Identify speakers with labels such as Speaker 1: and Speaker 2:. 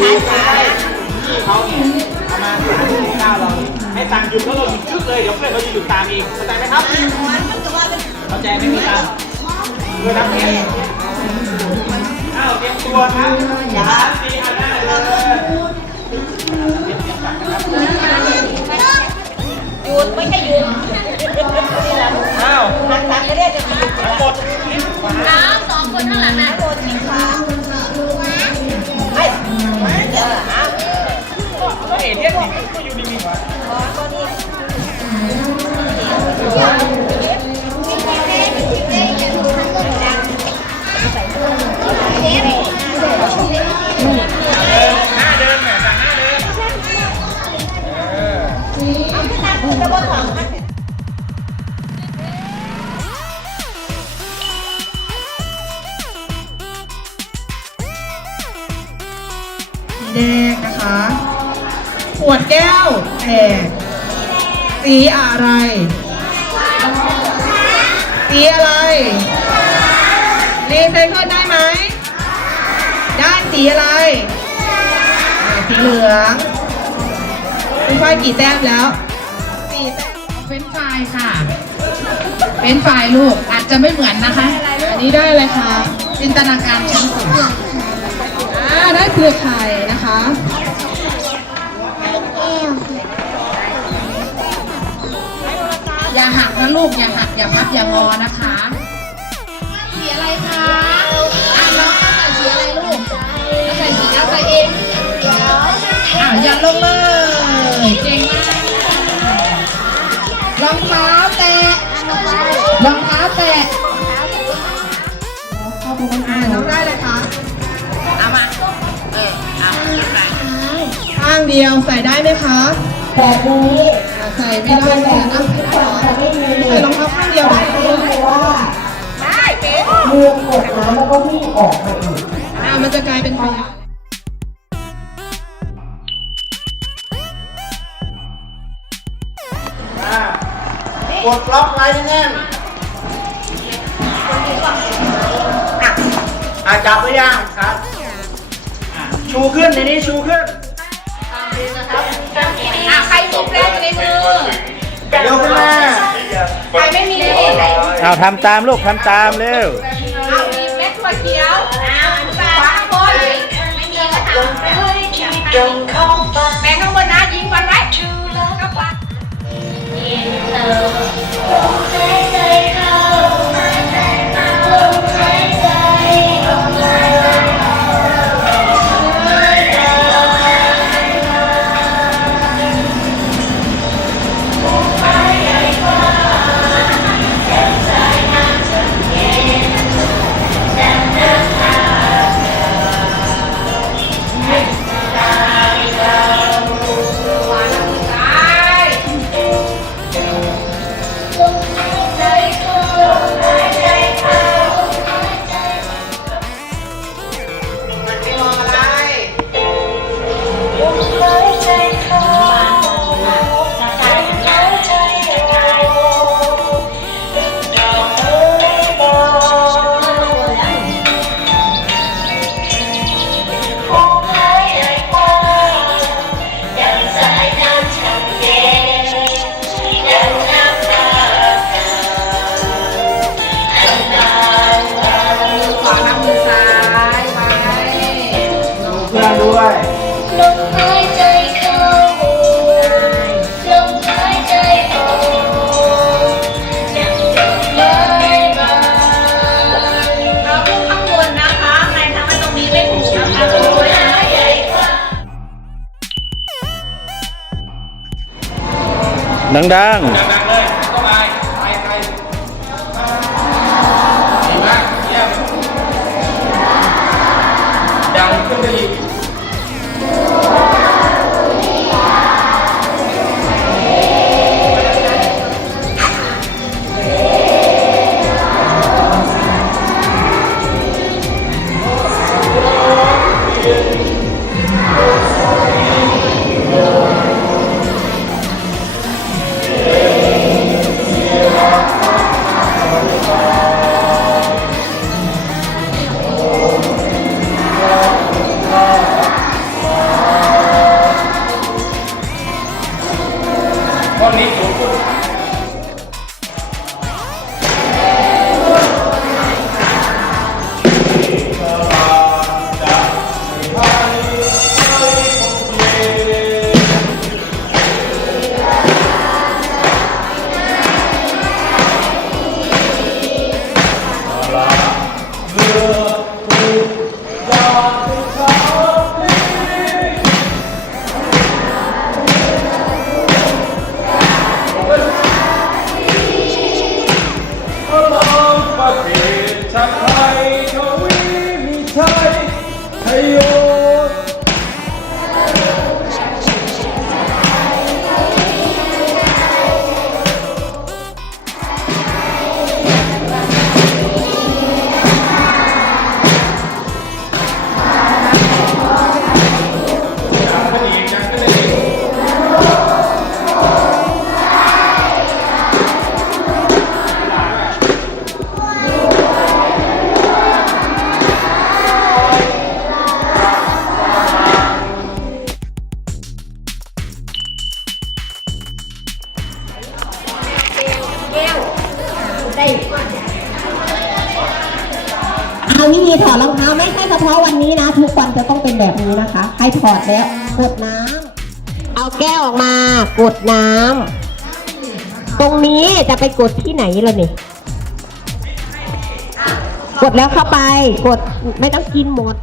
Speaker 1: ซ้ายขวาที่เขาเนี่ยเอามาสามสิบเก้าเราให้ตังหยุดแล้วเราหยุดชึกเลยเดี๋ยวเพื่อนเขาจะหยุดตามเองเข้าใจไหมครับเข้าใจไม่มีตังค์เพื่อนนับเองอ้าวเตรียมตัวครับสามสี่ห้าหน้าเลยเตรียมเตรียมฝักน
Speaker 2: หยุดไม่ใช่หยุด
Speaker 1: อ้าว
Speaker 2: หันหลังไม่ได้จะมี
Speaker 1: ทั้งหมดชิดขวา
Speaker 3: น้องสองคนข้างหลังนะ
Speaker 2: โดนทิ้งฟ้าไม่ เอ
Speaker 1: เอเดียนนี่ก็อยู่นิ่งๆ แด
Speaker 2: งนะ
Speaker 4: คะ ขวดแก้วแตกสีอะไร สีอะไร รีไซเคิลได้ไหม ได้สีอะไรอ่าสีเหลืองคุณฝ้ายกี่แต้มแล้ว สี่แต้ม
Speaker 3: เป็นไฟค่ะเป็นไฟล์ลูก อาจจะไม่เหมือนนะคะ
Speaker 4: อันนี้ได้เลยค่ะ
Speaker 3: จินตนาการชั้นสูง
Speaker 4: อ่าได้เปลือกไข่
Speaker 3: อย่าหักนะลูก อย่าหัก อย่าพับ อย่างอนะคะสีอะไรคะอะน้องเอาใส่สีอะไรลูกเอาใส่สีเอาใส่เองอะยันลงเลย เก่งมากรองเท้าแตะรองเท้าแตะ
Speaker 4: อ่าน้องได้เลยค่ะ
Speaker 3: เดี
Speaker 4: ยวใส่ได้ไหมคะ
Speaker 2: แบบนี้
Speaker 4: อ่าใส่ไม่ได้เลยนะใส่ได้เหรอใส่รองเท้าข้างเดียวได้ไหม
Speaker 2: ว่า
Speaker 3: ได้เป็น
Speaker 2: มือกดน้ำแล้วก็วิ่งออกมาอีก
Speaker 4: อ่ามันจะกลายเป็นขยะ
Speaker 1: อ่ากดล็อกไว้แน่นอะอะจับไว้ยังครับอะชูขึ้นในนี้ชูขึ้น
Speaker 3: อะใครถูกแรงอยู่ในมือ ย
Speaker 1: กขึ้นมา
Speaker 3: ใครไม่มี
Speaker 1: เอาทำตามลูกทำตามเร็ว
Speaker 3: เอาหยิบเม็ดถั่วเขียวเอาแปะข้างบนไม่มีก็ทำแปะข้า ดั
Speaker 1: งๆดังๆเลยก็ไปไปไปดีมากเยี่ยมดังขึ้นไปอีก
Speaker 2: ก ดรองเท้าไม่ใช่เฉพาะวันนี้นะ ทุกวันจะต้องเป็นแบบนี้นะคะ ให้ถอดแล้วกดน้ำเอาแก้วออกมากดน้ำตรงนี้จะไปกดที่ไหนล่ะนี่กดแล้วเข้าไปกดไม่ต้องกินหมด